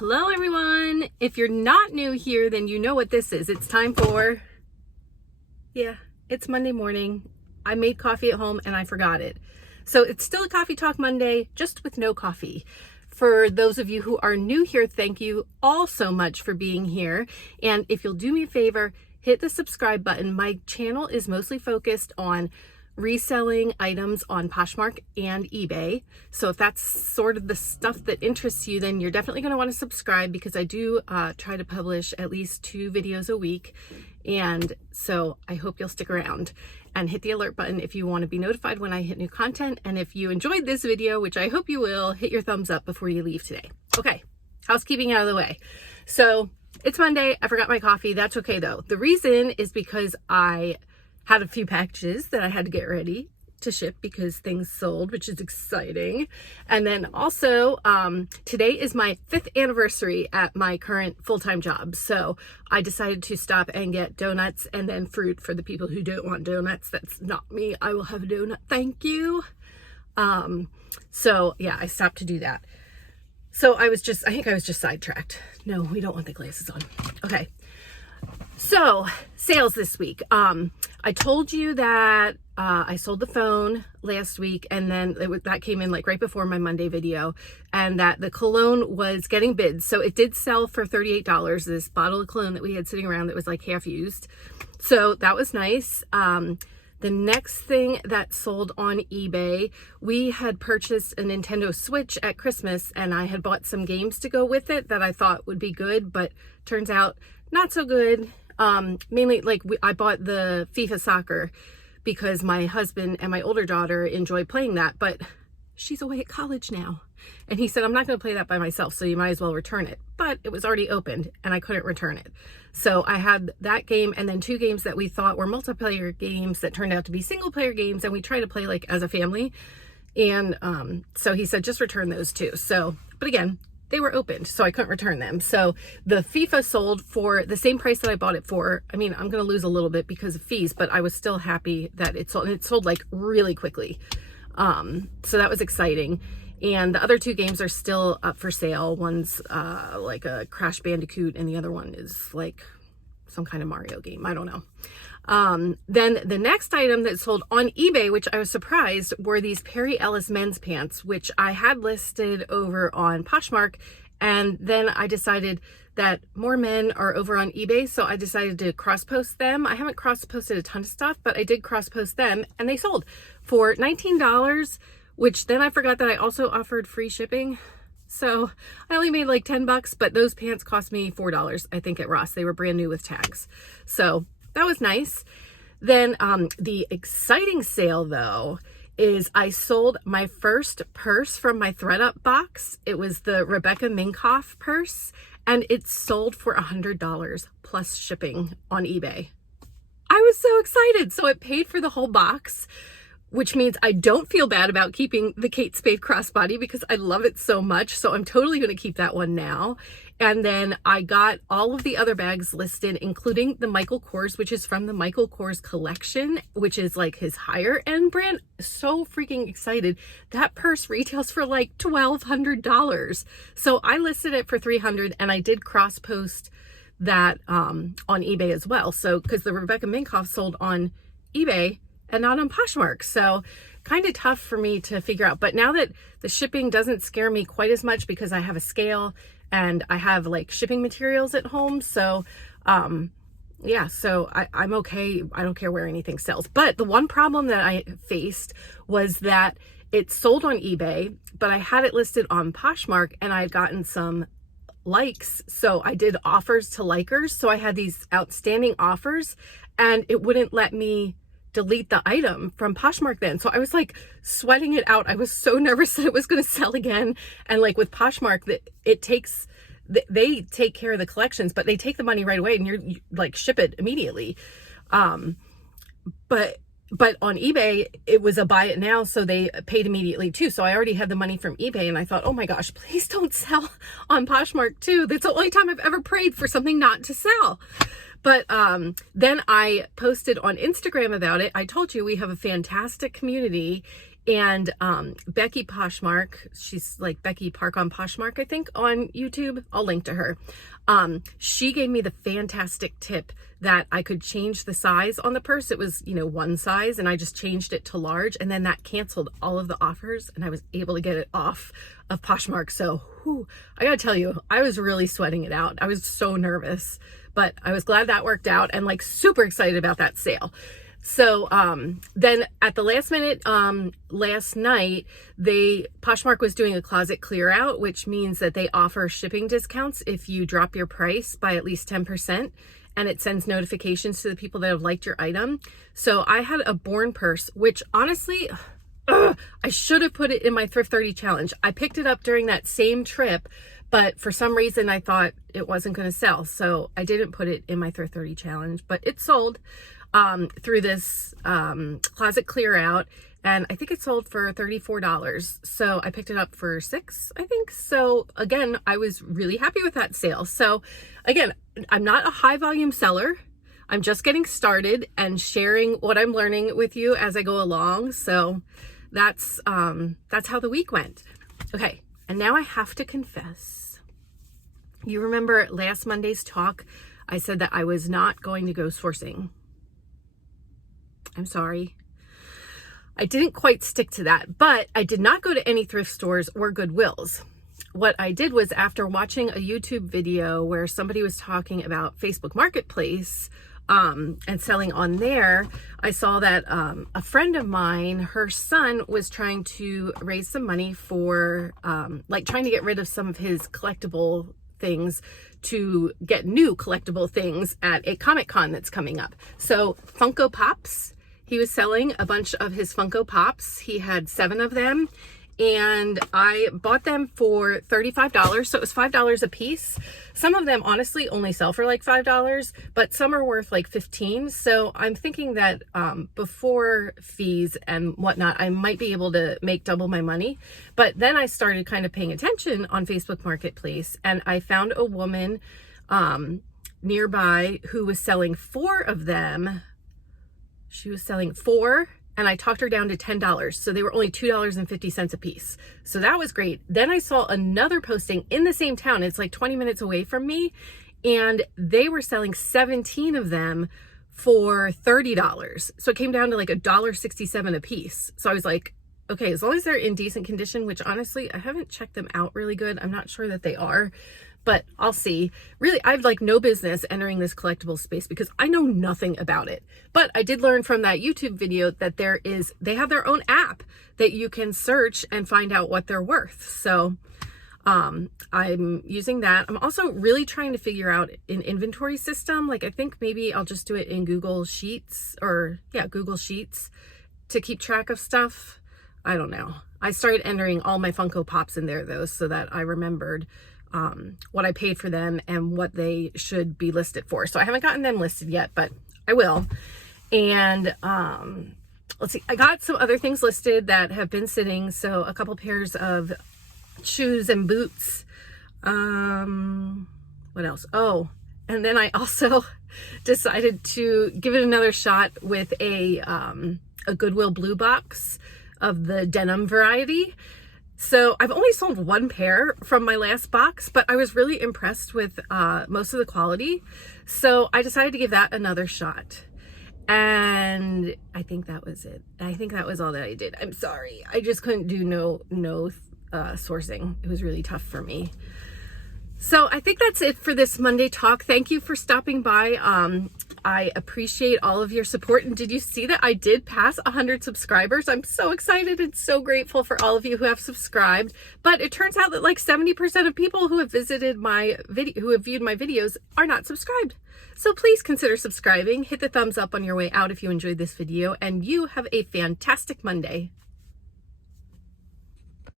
Hello everyone. If you're not new here, then you know what this is. It's time for, it's Monday morning. I made coffee at home and I forgot it. So it's still a Coffee Talk Monday, just with no coffee. For those of you who are new here, thank you all so much for being here. And if you'll do me a favor, hit the subscribe button. My channel is mostly focused on reselling items on Poshmark and eBay. So if that's sort of the stuff that interests you, then you're definitely going to want to subscribe, because I do try to publish at least 2 videos a week. And so I hope you'll stick around and hit the alert button if you want to be notified when I hit new content. And if you enjoyed this video, which I hope you will, hit your thumbs up before you leave today. Okay, housekeeping out of the way. So it's Monday. I forgot my coffee. That's okay though. The reason is because I had a few packages that I had to get ready to ship because things sold, which is exciting. And then also, today is my 5th anniversary at my current full-time job. So I decided to stop and get donuts and then fruit for the people who don't want donuts. That's not me. I will have a donut. Thank you. So yeah, I stopped to do that. So I think I was just sidetracked. No, we don't want the glasses on. Okay. So sales this week. I told you that I sold the phone last week, and then that came in like right before my Monday video, and that the cologne was getting bids. So it did sell for $38, this bottle of cologne that we had sitting around that was like half used. So that was nice. The next thing that sold on eBay, we had purchased a Nintendo Switch at Christmas, and I had bought some games to go with it that I thought would be good, but turns out not so good. Mainly I bought the FIFA soccer because my husband and my older daughter enjoy playing that, but she's away at college now. And he said, I'm not going to play that by myself, so you might as well return it. But it was already opened and I couldn't return it. So I had that game and then 2 games that we thought were multiplayer games that turned out to be single player games, and we try to play like as a family. And so he said, just return those 2. So, but again, they were opened, so I couldn't return them. So the FIFA sold for the same price that I bought it for. I mean, I'm going to lose a little bit because of fees, but I was still happy that it sold. And it sold like really quickly. So that was exciting. And the other 2 games are still up for sale. One's like a Crash Bandicoot, and the other one is like some kind of Mario game. I don't know. Then the next item that sold on eBay, which I was surprised, were these Perry Ellis men's pants, which I had listed over on Poshmark. And then I decided that more men are over on eBay, so I decided to cross-post them. I haven't cross-posted a ton of stuff, but I did cross-post them, and they sold for $19, which then I forgot that I also offered free shipping. So I only made like $10, but those pants cost me $4, I think, at Ross. They were brand new with tags. So that was nice. Then the exciting sale though is I sold my first purse from my ThreadUp box. It was the Rebecca Minkoff purse, and it sold for $100 plus shipping on eBay. I was so excited. So it paid for the whole box, which means I don't feel bad about keeping the Kate Spade crossbody because I love it so much. So I'm totally going to keep that one now. And then I got all of the other bags listed, including the Michael Kors, which is from the Michael Kors collection, which is like his higher end brand. So freaking excited. That purse retails for like $1,200. So I listed it for $300, and I did cross post that on eBay as well. So because the Rebecca Minkoff sold on eBay and not on Poshmark. So kind of tough for me to figure out. But now that the shipping doesn't scare me quite as much because I have a scale and I have like shipping materials at home. So, yeah, so I'm okay. I don't care where anything sells. But the one problem that I faced was that it sold on eBay, but I had it listed on Poshmark and I had gotten some likes. So I did offers to likers. So I had these outstanding offers and it wouldn't let me delete the item from Poshmark then. So I was like sweating it out. I was so nervous that it was going to sell again. And like with Poshmark, that they take care of the collections, but they take the money right away and you like ship it immediately. But on eBay, it was a buy it now. So they paid immediately too. So I already had the money from eBay and I thought, oh my gosh, please don't sell on Poshmark too. That's the only time I've ever prayed for something not to sell. But then I posted on Instagram about it. I told you we have a fantastic community And Becky Poshmark, she's like Becky Park on Poshmark, I think, on YouTube. I'll link to her. She gave me the fantastic tip that I could change the size on the purse. It was, you know, one size, and I just changed it to large, and then that canceled all of the offers, and I was able to get it off of Poshmark. So I gotta tell you, I was really sweating it out. I was so nervous, but I was glad that worked out, and like super excited about that sale. So then at the last minute, last night, Poshmark was doing a closet clear out, which means that they offer shipping discounts if you drop your price by at least 10%, and it sends notifications to the people that have liked your item. So I had a Born purse, which honestly, I should have put it in my Thrift 30 challenge. I picked it up during that same trip, but for some reason I thought it wasn't going to sell. So I didn't put it in my Thrift 30 challenge, but it sold through this closet clear out, and I think it sold for $34. So I picked it up for $6, I think. So again, I was really happy with that sale. So again, I'm not a high volume seller. I'm just getting started and sharing what I'm learning with you as I go along. So that's how the week went. Okay, and now I have to confess. You remember last Monday's talk, I said that I was not going to go sourcing. I'm sorry. I didn't quite stick to that, but I did not go to any thrift stores or Goodwills. What I did was, after watching a YouTube video where somebody was talking about Facebook Marketplace and selling on there, I saw that a friend of mine, her son was trying to raise some money for like trying to get rid of some of his collectible things to get new collectible things at a Comic-Con that's coming up. So Funko Pops, he was selling a bunch of his Funko Pops. He had 7 of them, and I bought them for $35. So it was $5 a piece. Some of them honestly only sell for like $5, but some are worth like $15. So I'm thinking that before fees and whatnot, I might be able to make double my money. But then I started kind of paying attention on Facebook Marketplace, and I found a woman nearby who was selling 4 of them. She was selling 4, and I talked her down to $10. So they were only $2.50 a piece. So that was great. Then I saw another posting in the same town. It's like 20 minutes away from me, and they were selling 17 of them for $30. So it came down to like $1.67 a piece. So I was like, okay, as long as they're in decent condition, which honestly, I haven't checked them out really good. I'm not sure that they are, but I'll see. Really, I have like no business entering this collectible space because I know nothing about it. But I did learn from that YouTube video that they have their own app that you can search and find out what they're worth. So I'm using that. I'm also really trying to figure out an inventory system. Like, I think maybe I'll just do it in Google Sheets, Google Sheets, to keep track of stuff. I don't know. I started entering all my Funko Pops in there though, so that I remembered what I paid for them and what they should be listed for. So I haven't gotten them listed yet, but I will. And let's see, I got some other things listed that have been sitting. So a couple pairs of shoes and boots. What else? Oh, and then I also decided to give it another shot with a Goodwill blue box of the denim variety. So I've only sold 1 pair from my last box, but I was really impressed with most of the quality. So I decided to give that another shot. And I think that was it. I think that was all that I did. I'm sorry. I just couldn't do no sourcing. It was really tough for me. So I think that's it for this Monday talk. Thank you for stopping by. I appreciate all of your support. And did you see that I did pass 100 subscribers? I'm so excited and so grateful for all of you who have subscribed. But it turns out that like 70% of people who have visited my video, who have viewed my videos, are not subscribed. So please consider subscribing. Hit the thumbs up on your way out if you enjoyed this video, and you have a fantastic Monday.